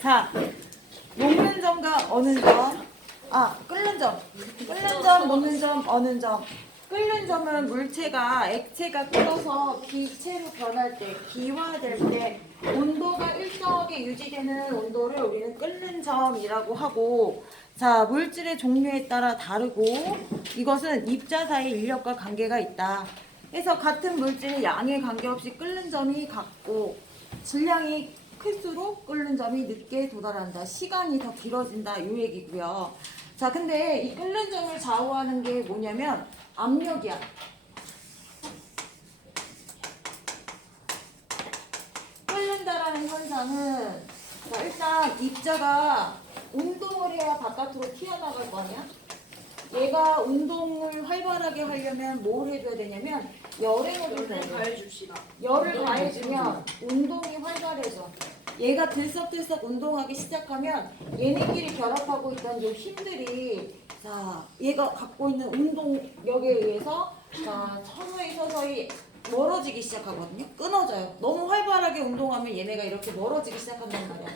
자, 녹는 점과 어는 점. 끓는 점. 끓는 점, 녹는 점, 어는 점. 끓는 점은 물체가 액체가 끓어서 기체로 변할 때, 기화될 때 온도가 일정하게 유지되는 온도를 우리는 끓는 점이라고 하고, 자, 물질의 종류에 따라 다르고 이것은 입자 사이 인력과 관계가 있다. 그래서 같은 물질의 양에 관계없이 끓는 점이 같고 질량이 클수록 끓는 점이 늦게 도달한다. 시간이 더 길어진다. 이 얘기고요. 자, 근데 이 끓는 점을 좌우하는 게 뭐냐면 압력이야. 끓는다라는 현상은 자, 일단 입자가 운동을 해야 바깥으로 튀어나갈 거 아니야? 얘가 운동을 활발하게 하려면 뭘 해줘야 되냐면 열을 넣어줘야 돼. 가해줍시다. 열을 가해주면 운동이 활발해져. 얘가 들썩들썩 운동하기 시작하면 얘네끼리 결합하고 있던 요 힘들이 자 얘가 갖고 있는 운동력에 의해서 자 서서히 멀어지기 시작하거든요. 끊어져요. 너무 활발하게 운동하면 얘네가 이렇게 멀어지기 시작한단 말이야.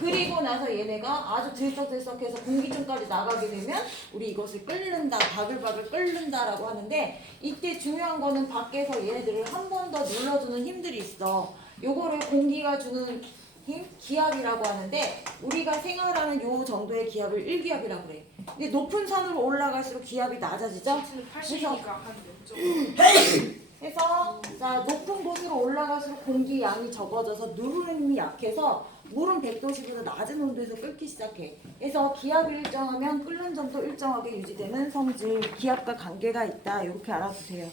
그리고 나서 얘네가 아주 들썩들썩해서 공기층까지 나가게 되면 우리 이것을 끓는다, 바글바글 끓는다라고 하는데 이때 중요한 거는 밖에서 얘네들을 한 번 더 눌러주는 힘들이 있어. 요거를 공기가 주는 힘, 기압이라고 하는데 우리가 생활하는 요 정도의 기압을 1기압이라고 그래. 근데 높은 산으로 올라갈수록 기압이 낮아지죠? 80이니까 한 0.5. 그래서 자 높은 곳으로 올라갈수록 공기 양이 적어져서 누르는 힘이 약해서 물은 100도씨보다 낮은 온도에서 끓기 시작해. 그래서 기압이 일정하면 끓는 점도 일정하게 유지되는 성질, 기압과 관계가 있다. 이렇게 알아두세요.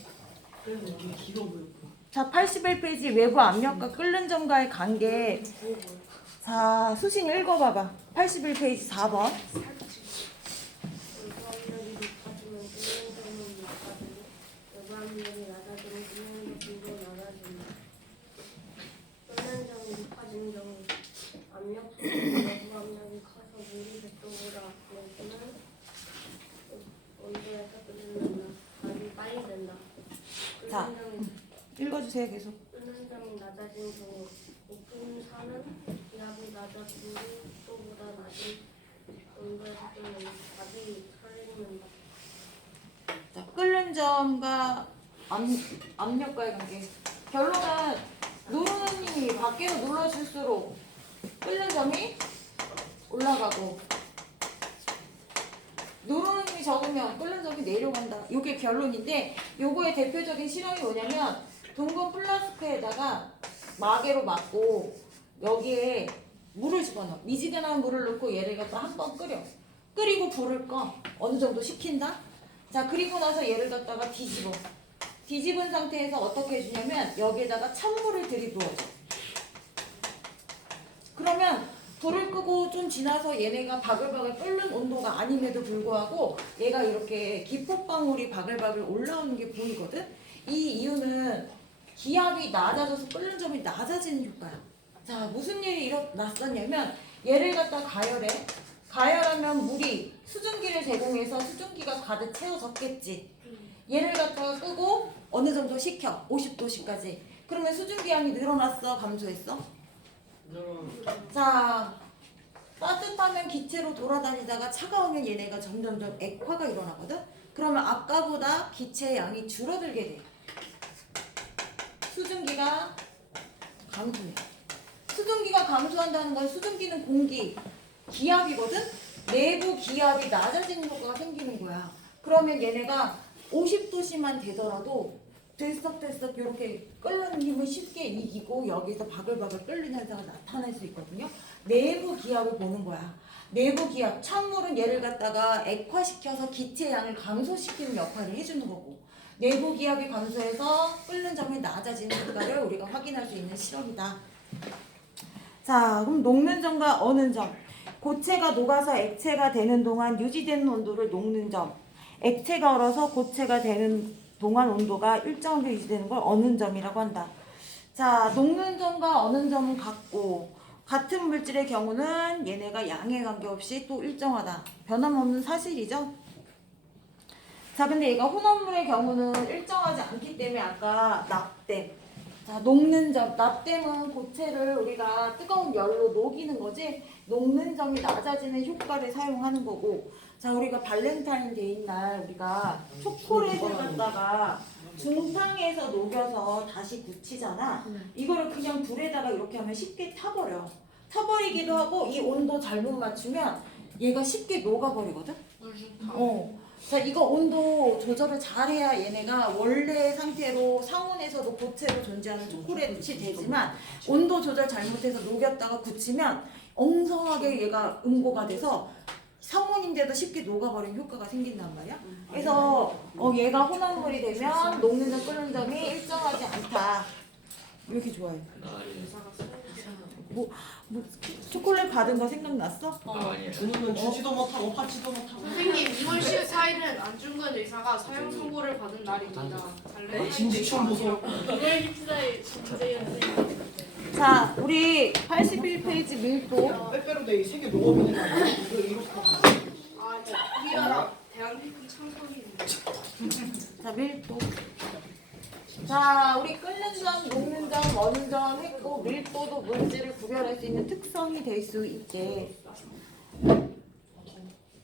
그래서 이게 길어 보여. 자, 81페이지 외부 압력과 끓는 점과의 관계. 자, 수신 읽어봐봐. 81페이지 4번. 압력이 커서 물이 100도보다 높으면 온도에서 끓는다. 아주 빨리 된다. 자, 읽어주세요. 계속. 끓는 점이 낮아진 경우 높은 산은 기압이 낮아 물이 100도보다 낮은 온도에서 끓는 답이 살아있는다. 자, 끓는 점과 압력과의 관계. 결론은 누르는 힘이 밖에서 눌러줄수록 끓는 점이 올라가고 누르는 힘이 적으면 끓는 점이 내려간다. 이게 결론인데 요거의 대표적인 실험이 뭐냐면 둥근 플라스크에다가 마개로 막고 여기에 물을 집어넣어. 미지근한 물을 넣고 얘를 갖다 한번 끓여. 끓이고 불을 꺼. 어느 정도 식힌다. 자, 그리고 나서 얘를 갖다가 뒤집어. 뒤집은 상태에서 어떻게 해주냐면 여기에다가 찬물을 들이부어줘. 그러면 불을 끄고 좀 지나서 얘네가 바글바글 끓는 온도가 아님에도 불구하고 얘가 이렇게 기포방울이 바글바글 올라오는 게 보이거든? 이 이유는 기압이 낮아져서 끓는 점이 낮아지는 효과야. 자, 무슨 일이 일어났었냐면 얘를 갖다 가열해. 가열하면 물이 수증기를 제공해서 수증기가 가득 채워졌겠지. 얘를 갖다가 끄고 어느 정도 식혀. 50도씨까지. 그러면 수증기 양이 늘어났어? 감소했어? 자, 따뜻하면 기체로 돌아다니다가 차가우면 얘네가 점점점 액화가 일어나거든? 그러면 아까보다 기체의 양이 줄어들게 돼. 수증기가 감소해. 수증기가 감소한다는 건 수증기는 공기, 기압이거든? 내부 기압이 낮아지는 효과가 생기는 거야. 그러면 얘네가 50도씨만 되더라도 들썩들썩 이렇게 끓는 힘을 쉽게 이기고 여기서 바글바글 끓는 현상을 나타낼 수 있거든요. 내부 기압을 보는 거야. 내부 기압, 찬물은 얘를 갖다가 액화시켜서 기체 양을 감소시키는 역할을 해주는 거고 내부 기압이 감소해서 끓는 점이 낮아지는 효과를 우리가 확인할 수 있는 실험이다. 자, 그럼 녹는 점과 어는 점. 고체가 녹아서 액체가 되는 동안 유지되는 온도를 녹는 점. 액체가 얼어서 고체가 되는 동안 온도가 일정하게 유지되는 걸 어는 점이라고 한다. 자, 녹는 점과 어는 점은 같고 같은 물질의 경우는 얘네가 양에 관계없이 또 일정하다. 변함없는 사실이죠. 자, 근데 얘가 혼합물의 경우는 일정하지 않기 때문에 아까 낙댐 자, 녹는 점. 납땜은 고체를 우리가 뜨거운 열로 녹이는 거지. 녹는 점이 낮아지는 효과를 사용하는 거고. 자, 우리가 발렌타인데이 날 우리가 초콜릿을 갖다가 중탕에서 녹여서 다시 굳히잖아. 이거를 그냥 불에다가 이렇게 하면 쉽게 타버려. 타버리기도 하고 이 온도 잘못 맞추면 얘가 쉽게 녹아버리거든. 자, 이거 온도 조절을 잘해야 얘네가 원래 상태로 상온에서도 고체로 존재하는 초콜릿이 되지만 온도 조절 잘못해서 녹였다가 굳히면 엉성하게 얘가 응고가 돼서 상온인데도 쉽게 녹아버리는 효과가 생긴단 말이야. 그래서 얘가 혼합물이 되면 녹는 점 끓는 점이 일정하지 않다. 이렇게 좋아해. 뭐 초콜릿 받은 거 생각났어? 주는 건 주지도 못하고 받지도 못하고. 선생님 2월 14일은 안중근 의사가 사형 선고를 받은 날입니다. 진지충 보소. 2월 14일 김재현 선생님. 자, 우리 81페이지 밀도. 빼빼로데이 세계 농업인이니까 이거 이렇게 아, 우리나라 대한민국 창설입니다. 자, 밀도. 자, 우리 끓는 점, 녹는 점, 머는 점 했고 밀도도 물질을 구별할 수 있는 특성이 될 수 있게.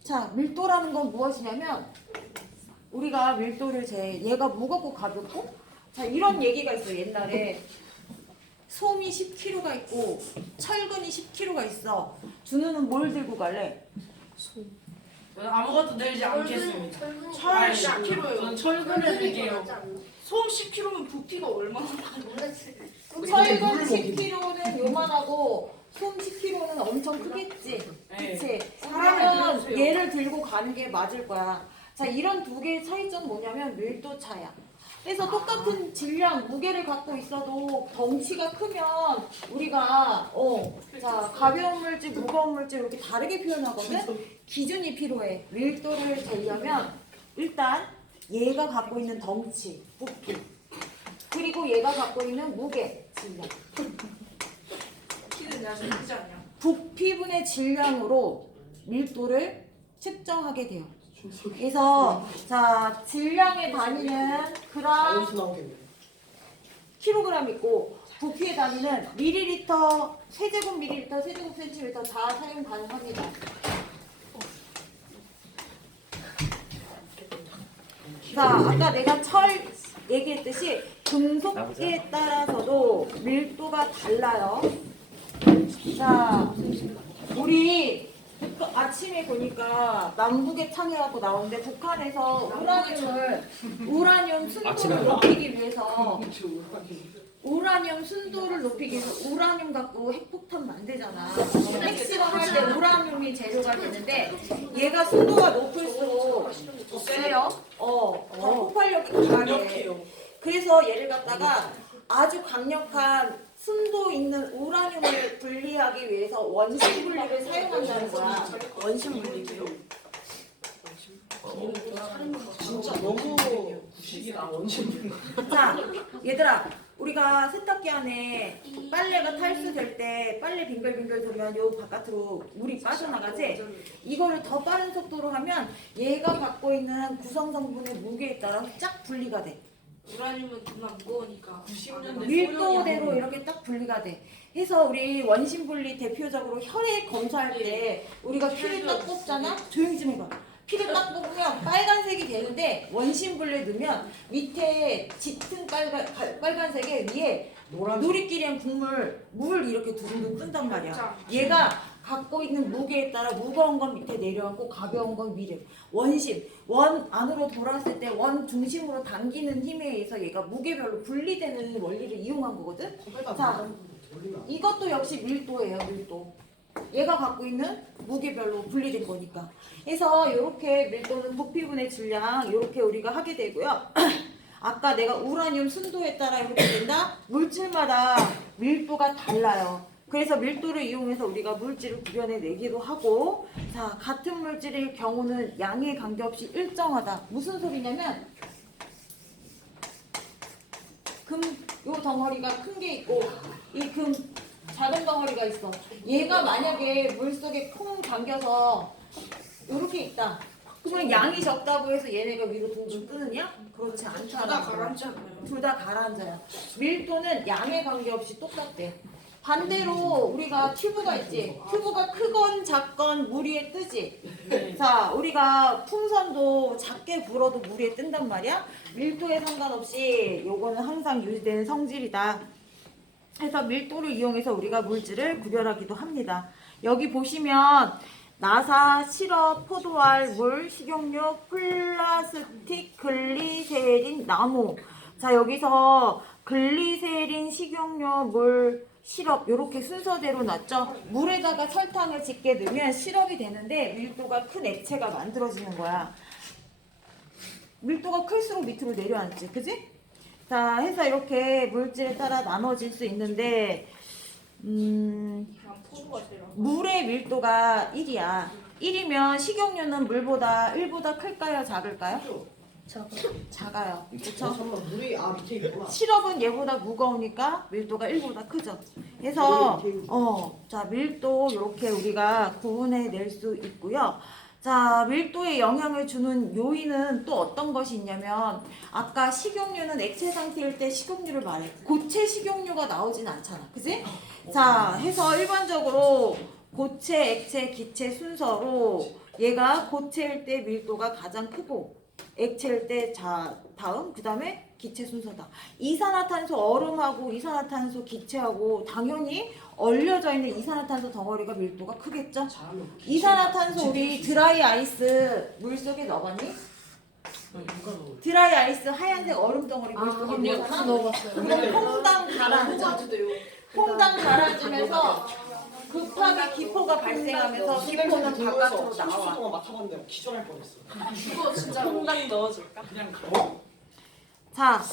자, 밀도라는 건 무엇이냐면 우리가 밀도를 얘가 무겁고 가볍고 자, 이런 얘기가 있어요. 옛날에 솜이 10kg가 있고 철근이 10kg가 있어. 준우는 뭘 들고 갈래? 아무것도 들지 않겠습니다. 철 10kg예요. 저는 철근을 들게요. 솜 10kg면 부피가 얼마나 철근 10kg는 요만하고 솜 10kg는 엄청 크겠지. 네. 그치? 사람을 그러면 들어주세요. 얘를 들고 가는 게 맞을 거야. 자, 이런 두 개의 차이점 뭐냐면 밀도 차야. 그래서 똑같은 질량, 무게를 갖고 있어도 덩치가 크면 우리가 자, 가벼운 물질, 무거운 물질 이렇게 다르게 표현하거든. 기준이 필요해. 밀도를 재려면 일단 얘가 갖고 있는 덩치, 부피, 그리고 얘가 갖고 있는 무게, 질량. 키는 내가 제일 크지 않냐? 부피분의 질량으로 밀도를 측정하게 돼요. 그래서 자, 질량의 단위는 그람, 자연수 나오겠네. 킬로그램 있고 부피의 단위는 밀리리터, 세제곱 밀리리터, 세제곱 센티미터 다 사용 가능합니다. 자, 아까 내가 철 얘기했듯이 금속에 따라서도 밀도가 달라요. 자, 우리 아침에 보니까 남북의 창이라고 나오는데 북한에서 우라늄 순도를 높이기 위해서 우라늄 순도를 높이기 위해서 우라늄 갖고 핵폭탄 만들잖아. 핵실험 할 때 우라늄이 재료가 되는데 얘가 순도가 높을수록 더 세요. 더 폭발력이 강해. 강력해요. 그래서 얘를 갖다가 아주 강력한 순도 있는 우라늄을 분리하기 위해서 원심 분리를 사용한다는 거야. 원심 분리요. 진짜 너무 구식이다 원심. 자, 얘들아, 우리가 세탁기 안에 빨래가 탈수될 때 빨래 빙글빙글 돌면 요 바깥으로 물이 빠져나가지? 이거를 더 빠른 속도로 하면 얘가 갖고 있는 구성 성분의 무게에 따라 쫙 분리가 돼. 우라늄은 존나 무거우니까 90년대 밀도대로 이렇게 딱 분리가 돼. 해서 우리 원심 분리 대표적으로 혈액 검사할 때 우리가 피를 딱 뽑잖아? 조용히 좀 해봐. 피를 딱 뽑으면 빨간색이 되는데 원심 분리에 넣으면 밑에 짙은 빨간색에 위에 누리끼리한 국물, 물 이렇게 두둥둥 뜬단 말이야. 얘가 갖고 있는 무게에 따라 무거운 건 밑에 내려가고 가벼운 건 위로. 원심, 원 안으로 돌았을 때 원 중심으로 당기는 힘에 의해서 얘가 무게별로 분리되는 원리를 이용한 거거든. 자, 이것도 역시 밀도예요, 밀도. 얘가 갖고 있는 무게별로 분리된 거니까. 그래서 이렇게 밀도는 부피분의 질량 이렇게 우리가 하게 되고요. 아까 내가 우라늄 순도에 따라 이렇게 된다. 물질마다 밀도가 달라요. 그래서 밀도를 이용해서 우리가 물질을 구별해 내기도 하고, 자, 같은 물질의 경우는 양에 관계없이 일정하다. 무슨 소리냐면 금 요 덩어리가 큰 게 있고 이 금 작은 덩어리가 있어. 얘가 만약에 물 속에 콩 잠겨서 이렇게 있다. 그러면 양이 적다고 해서 얘네가 위로 둥둥 뜨느냐? 그렇지 다 않잖아. 가라앉지 않나요? 둘 다 가라앉아요. 밀도는 양에 관계없이 똑같대. 반대로 우리가 튜브가 있지. 튜브가 크건 작건 물 위에 뜨지. 자, 우리가 풍선도 작게 불어도 물 위에 뜬단 말이야. 밀도에 상관없이 요거는 항상 유지되는 성질이다. 그래서 밀도를 이용해서 우리가 물질을 구별하기도 합니다. 여기 보시면 나사, 시럽, 포도알, 물, 식용유, 플라스틱, 글리세린, 나무. 자, 여기서 글리세린, 식용유, 물, 시럽 이렇게 순서대로 놨죠. 물에다가 설탕을 짙게 넣으면 시럽이 되는데 밀도가 큰 액체가 만들어지는 거야. 밀도가 클수록 밑으로 내려앉지, 그지? 자, 해서 이렇게 물질에 따라 나눠질 수 있는데 그냥 포도가 제일 물의 밀도가 1이야. 1이면 식용유는 물보다 1보다 클까요? 작을까요? 작아요. 그렇죠? 잠깐만 물이 밑에 있구나. 시럽은 얘보다 무거우니까 밀도가 1보다 크죠. 그래서 자, 밀도 이렇게 우리가 구분해 낼 수 있고요. 자, 밀도에 영향을 주는 요인은 또 어떤 것이 있냐면 아까 식용유는 액체 상태일 때 식용유를 말해. 고체 식용유가 나오진 않잖아. 그지? 자, 해서 일반적으로 고체, 액체, 기체 순서로 얘가 고체일 때 밀도가 가장 크고 액체일 때 다음 그 다음에 기체 순서다. 이산화탄소 얼음하고 이산화탄소 기체하고 당연히 얼려져 있는 이산화탄소 덩어리가 밀도가 크겠죠. 이산화탄소 우리 드라이 아이스 물속에 넣어봤니? 드라이 아이스 하얀색 얼음 덩어리 물속에 넣어봤나? 넣어봤어요. 그럼 퐁당 가라앉아. 퐁당 가라앉으면서 급하게 기포가 발생하면서 기포는 바깥으로 30초 나와. 동안 맡아봤는데 기절할 뻔했어. 그거 진짜 퐁당 넣어줄까? 그냥 가. 자,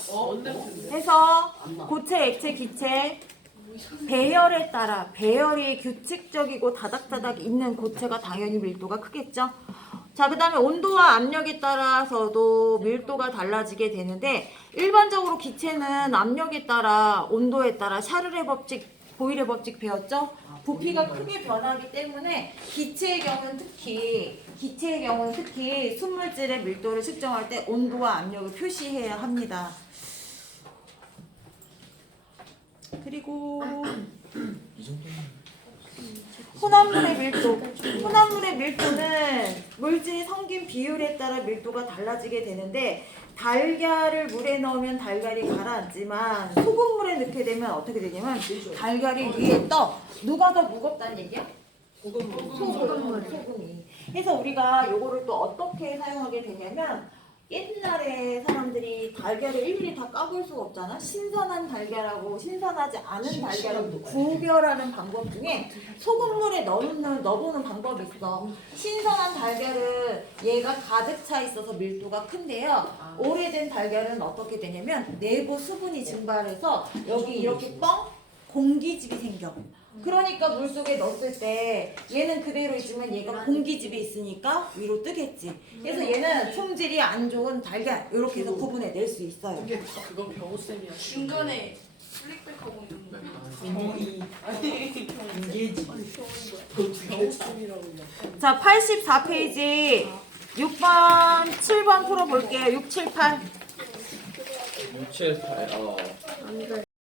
해서 고체, 액체, 기체 배열에 따라 배열이 규칙적이고 다닥다닥 있는 고체가 당연히 밀도가 크겠죠. 자, 그 다음에 온도와 압력에 따라서도 밀도가 달라지게 되는데 일반적으로 기체는 압력에 따라 온도에 따라 샤르레 법칙, 보일의 법칙 배웠죠? 부피가 크게 변하기 때문에 기체의 경우는 특히 순물질의 밀도를 측정할 때 온도와 압력을 표시해야 합니다. 그리고 혼합물의 밀도는 물질이 성긴 비율에 따라 밀도가 달라지게 되는데 달걀을 물에 넣으면 달걀이 가라앉지만 소금물에 넣게 되면 어떻게 되냐면 달걀이 위에 떠. 누가 더 무겁다는 얘기야? 소금이. 그래서 우리가 요거를 또 어떻게 사용하게 되냐면 옛날에 사람들이 달걀을 일일이 다 까볼 수가 없잖아. 신선한 달걀하고 신선하지 않은 달걀을 구별하는 방법 중에 소금물에 넣어보는 방법이 있어. 신선한 달걀은 얘가 가득 차 있어서 밀도가 큰데요. 오래된 달걀은 어떻게 되냐면 내부 수분이 증발해서 여기 이렇게 공기집이 생겨. 그러니까 물속에 넣었을 때 얘는 그대로 있지만 얘가 공기집이 있으니까 위로 뜨겠지. 그래서 얘는 품질이 안 좋은 달걀 이렇게 해서 구분해 낼 수 있어요. 그거 병호쌤이야. 중간에 플릭백하고 있는데 병이 인게지. 병호쌤이라고. 자, 84페이지 6번, 7번 풀어볼게요. 6, 7, 8. 6, 7, 8.